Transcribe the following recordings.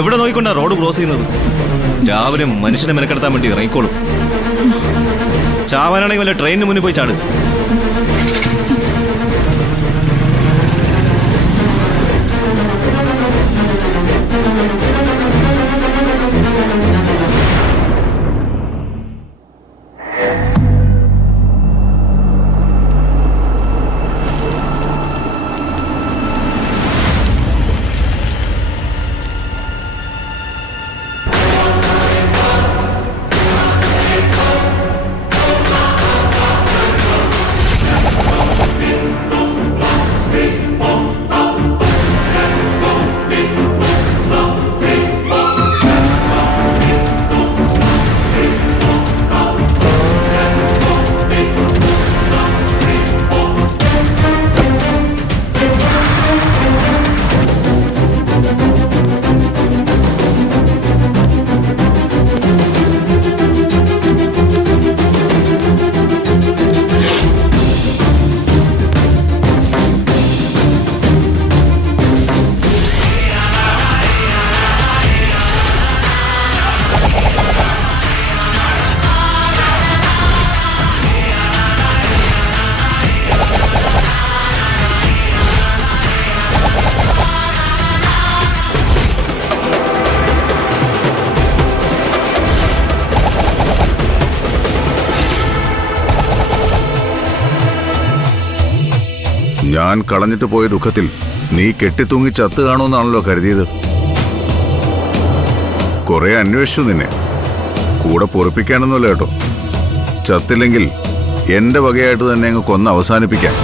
എവിടെ നോക്കിക്കൊണ്ടാ road cross ചെയ്യുന്നത്? രാവിലെ മനുഷ്യനെ മെനക്കെടുത്താൻ വേണ്ടി ഇറങ്ങിക്കോളും. ചാവാനാണെങ്കിൽ വല്ല ട്രെയിനിന് മുന്നിൽ പോയി ചാടുക. ഞാൻ കളഞ്ഞിട്ട് പോയ ദുഃഖത്തിൽ നീ കെട്ടിത്തൂങ്ങി ചത്ത് കാണുമെന്നാണല്ലോ കരുതിയത്. കുറെ അന്വേഷിച്ചു നിന്നെ, കൂടെ പൊറിപ്പിക്കാനൊന്നുമല്ല കേട്ടോ. ചത്തില്ലെങ്കിൽ എന്റെ വകയായിട്ട് തന്നെ അങ്ങ് കൊന്ന് അവസാനിപ്പിക്കാൻ.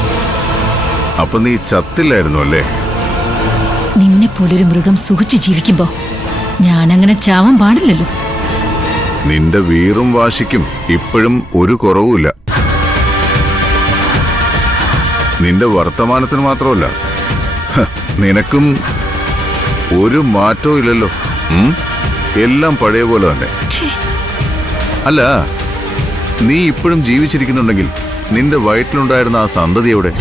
അപ്പൊ നീ ചത്തില്ലായിരുന്നു അല്ലേ? നിന്നെ പോലൊരു മൃഗം സുഖിച്ചു ജീവിക്കുമ്പോ ഞാനങ്ങനെ ചാവാൻ പാടില്ലല്ലോ. നിന്റെ വീറും വാശിക്കും ഇപ്പോഴും ഒരു കുറവുമില്ല. നിന്റെ വർത്തമാനത്തിന് മാത്രമല്ല, നിനക്കും ഒരു മാറ്റവും ഇല്ലല്ലോ. എല്ലാം പഴയ പോലെ തന്നെ. അല്ല, നീ ഇപ്പോഴും ജീവിച്ചിരിക്കുന്നുണ്ടെങ്കിൽ നിന്റെ വയറ്റിലുണ്ടായിരുന്ന ആ സന്തതി എവിടെ?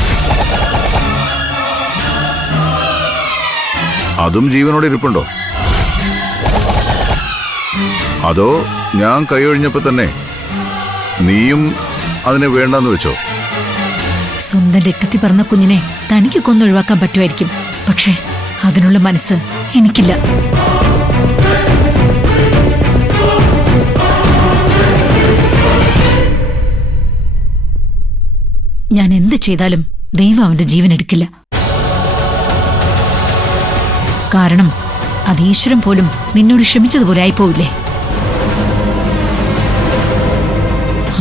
അതും ജീവനോടെ ഇരിപ്പുണ്ടോ? അതോ ഞാൻ കൈയൊഴിഞ്ഞപ്പോ തന്നെ നീയും അതിനെ വേണ്ടെന്ന് വെച്ചോ? സ്വന്തം രക്തത്തിൽ പറഞ്ഞ കുഞ്ഞിനെ തനിക്ക് കൊന്നൊഴിവാക്കാൻ പറ്റുമായിരിക്കും, പക്ഷേ അതിനുള്ള മനസ്സ് എനിക്കില്ല. ഞാൻ എന്ത് ചെയ്താലും ദൈവം അവന്റെ ജീവൻ എടുക്കില്ല. കാരണം അത് ഈശ്വരൻ പോലും നിന്നോട് ക്ഷമിച്ചതുപോലെ ആയിപ്പോവില്ലേ?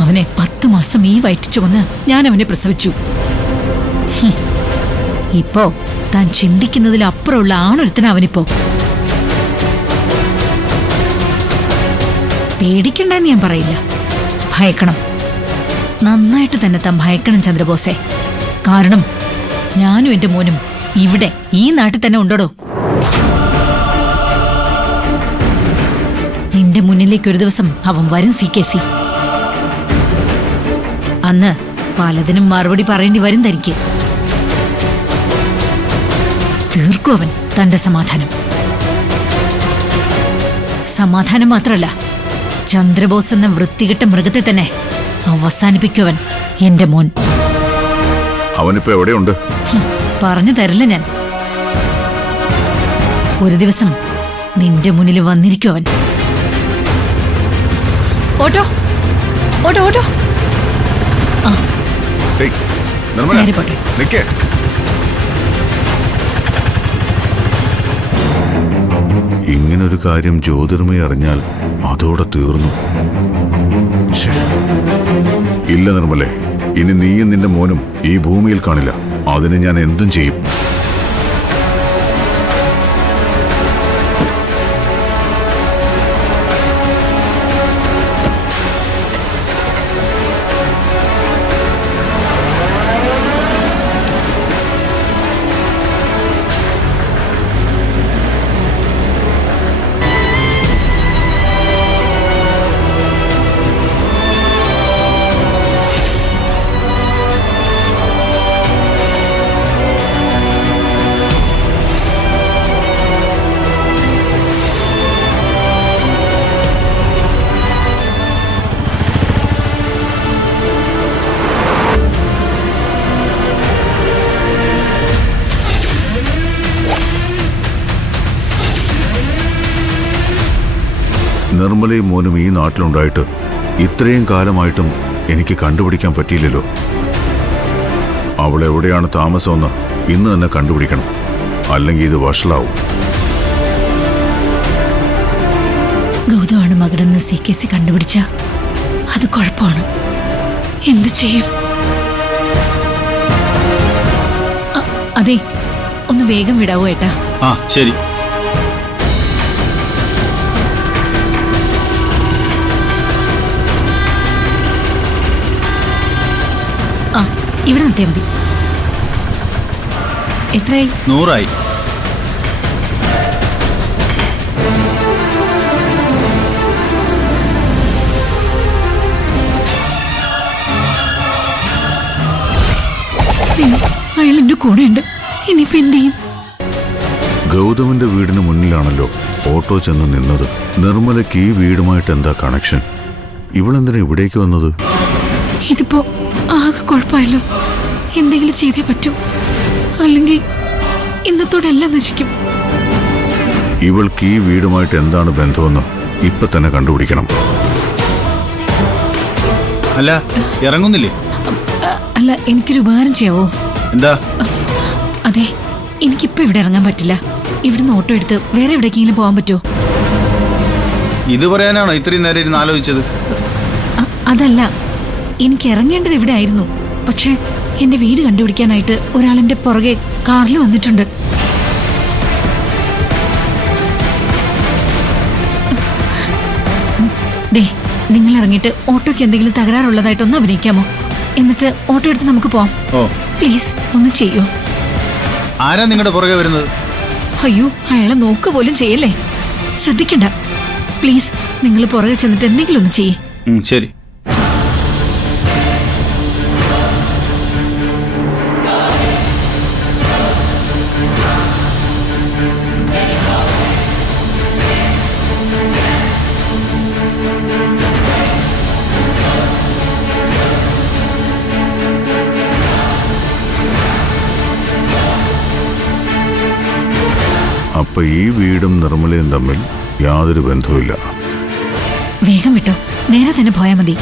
അവനെ 10 മാസം ഈ വയറ്റി ചുമന്ന് ഞാൻ അവനെ പ്രസവിച്ചു. ഇപ്പോ താൻ ചിന്തിക്കുന്നതിലപ്പുറമുള്ള ആണൊരുത്തന അവനിപ്പോ. പേടിക്കണ്ടെന്ന് ഞാൻ പറയില്ല, ഭയക്കണം. നന്നായിട്ട് തന്നെ താൻ ഭയക്കണം ചന്ദ്രബോസെ. കാരണം ഞാനും എന്റെ മോനും ഇവിടെ ഈ നാട്ടിൽ തന്നെ ഉണ്ടോ. നിന്റെ മുന്നിലേക്ക് ഒരു ദിവസം അവൻ വരും CKC. അന്ന് പലതിനും മറുപടി പറയേണ്ടി വരും തനിക്ക്. തീർക്കും അവൻ തന്റെ സമാധാനം. സമാധാനം മാത്രമല്ല, ചന്ദ്രബോസ് എന്ന വൃത്തികെട്ട മൃഗത്തെ തന്നെ അവസാനിപ്പിക്കുവൻ എന്റെ മോൻ. അവനിപ്പോ എവിടെയുണ്ട്? പറഞ്ഞു തരില്ല ഞാൻ. ഒരു ദിവസം നിന്റെ മുന്നിൽ വന്നിരിക്കും അവൻ. Auto auto auto. ഇങ്ങനൊരു കാര്യം ജ്യോതിർമയി അറിഞ്ഞാൽ അതോടെ തീർന്നു. ഇല്ല നിർമ്മലേ, ഇനി നീയും നിന്റെ മോനും ഈ ഭൂമിയിൽ കാണില്ല. അതിന് ഞാൻ എന്തും ചെയ്യും. നിർമ്മലയും മോനും ഈ നാട്ടിലുണ്ടായിട്ട് ഇത്രയും കാലമായിട്ടും എനിക്ക് കണ്ടുപിടിക്കാൻ പറ്റിയില്ലല്ലോ. അവൾ എവിടെയാണ് താമസമെന്ന് ഇന്ന് തന്നെ കണ്ടുപിടിക്കണം, അല്ലെങ്കിൽ ഇത് വഷളാവും. ഗൗതമാണ് മകളെന്ന് CKC കണ്ടുപിടിച്ച അത് കുഴപ്പമാണ്. എന്ത് ചെയ്യും? അതെ, ഒന്ന് വേഗം വിടാവോ ഏട്ടാ? ആ ശരി. ആ, ഇവിടെ നിർത്തിയാൽ മതി. എത്രയായി? 100 അയാൾ എന്റെ കൂടെ ഉണ്ട്. ഇനിയിപ്പോ എന്ത് ചെയ്യും? ഗൗതമിന്റെ വീടിന് മുന്നിലാണല്ലോ ഓട്ടോ ചെന്ന് നിന്നത്. നിർമ്മലയ്ക്ക് ഈ വീടുമായിട്ട് എന്താ കണക്ഷൻ? ഇവളെന്തിനാ ഇവിടേക്ക് വന്നത്? ഇതിപ്പോ ആകെ കുഴപ്പമായല്ലോ. എന്തെങ്കിലും ചെയ്തേ പറ്റൂ, അല്ലെങ്കിൽ ഇന്നത്തോടെ എല്ലാം നശിക്കും. ഇവൾക്ക് ഈ വീടുമായിട്ട് എന്താണ് ബന്ധമെന്ന് ഇപ്പൊ തന്നെ കണ്ടുപിടിക്കണം. അല്ല, ഇറങ്ങുന്നില്ലേ? അല്ല, എനിക്കൊരു ഉപകാരം ചെയ്യാവോ? എന്താ? അതെ, എനിക്കിപ്പോ ഇവിടെ ഇറങ്ങാൻ പറ്റില്ല. ഇവിടുന്ന് ഓട്ടോ എടുത്ത് വേറെ എവിടേക്കെങ്കിലും പോകാൻ പറ്റുമോ? ഇത് പറയാനാണോ ഇത്രയും നേരം ഇരുന്ന് ആലോചിച്ചത്? അതല്ല, എനിക്ക് ഇറങ്ങേണ്ടത് ഇവിടെ ആയിരുന്നു. പക്ഷെ എന്റെ വീട് കണ്ടുപിടിക്കാനായിട്ട് ഒരാളെന്റെ പുറകെ കാറിൽ വന്നിട്ടുണ്ട്. ദേ, നിങ്ങൾ ഇറങ്ങിയിട്ട് ഓട്ടോയ്ക്ക് എന്തെങ്കിലും തകരാറുള്ളതായിട്ടൊന്ന് അഭിനയിക്കാമോ? എന്നിട്ട് ഓട്ടോ എടുത്ത് നമുക്ക് പോവാം. ഓ പ്ലീസ്, ഒന്ന് ചെയ്യോ? ആരാ നിങ്ങളുടെ പുറകെ വരുന്നത്? അയ്യോ, അയാളെ നോക്കുക പോലും ചെയ്യല്ലേ. ശ്രദ്ധിക്കണ്ട പ്ലീസ്. നിങ്ങൾ പുറകെ ചെന്നിട്ട് എന്തെങ്കിലും ഒന്ന് ചെയ്യേ. ശരി. അപ്പൊ ഈ വീടും നിർമ്മലയും തമ്മിൽ യാതൊരു ബന്ധവുമില്ല. വേഗം വിട്ടോ, നേരെ തന്നെ പോയാ മതി.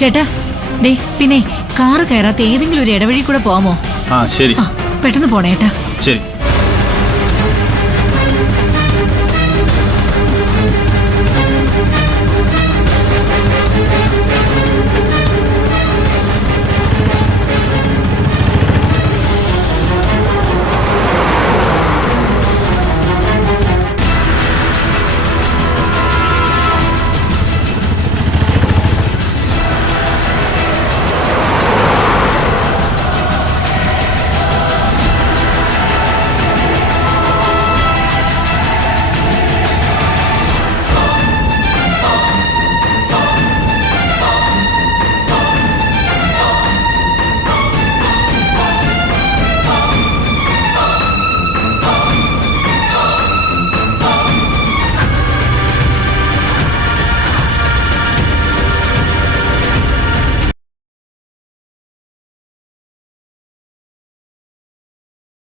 ചേട്ടാ, ദേ, പിന്നെ കാറ് കയറാത്ത ഏതെങ്കിലും ഒരു ഇടവഴി കൂടെ പോവാമോ? ആ ശരി. പെട്ടെന്ന് പോണേട്ടാ. ശരി.